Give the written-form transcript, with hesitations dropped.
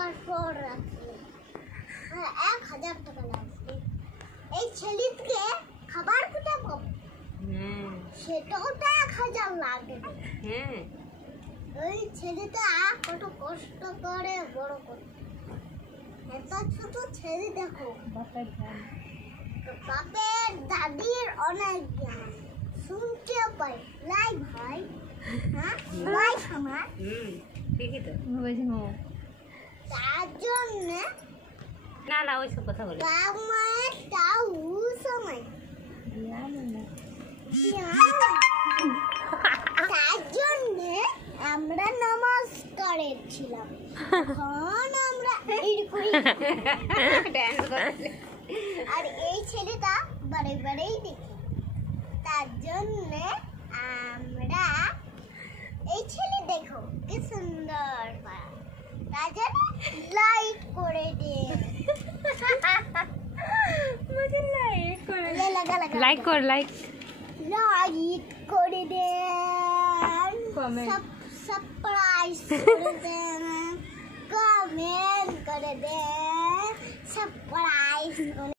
কাপড় রাখছে, 1000 টাকা লাগবে। এই ছেলেকে খাবার কোথায় পাবো? সেটাও তো 1000 লাগবে। ওই ছেলেটা কত কষ্ট করে বড় করে, এত ছোট ছেলে দেখো। বাপের দাদির অনেক জ্ঞান শুনতে পাই। লাই ভাই, হ্যাঁ লাই আমার ঠিকই তো। তার জন্য না ওইসব কথা বলে আমার তাও সময় তার জন্য আমরা নামাজ করেছিলাম। এখন আমরা আর এই ছেলেটা বারে বারেই দেখি, তার জন্য আমরা এই ছেলে দেখো কি সুন্দর, তার জন্য লাইক করে দিন। লাইক করে দেন, সাবস্ক্রাইব করে দেন, কমেন্ট করে দেন, সাবস্ক্রাইব করে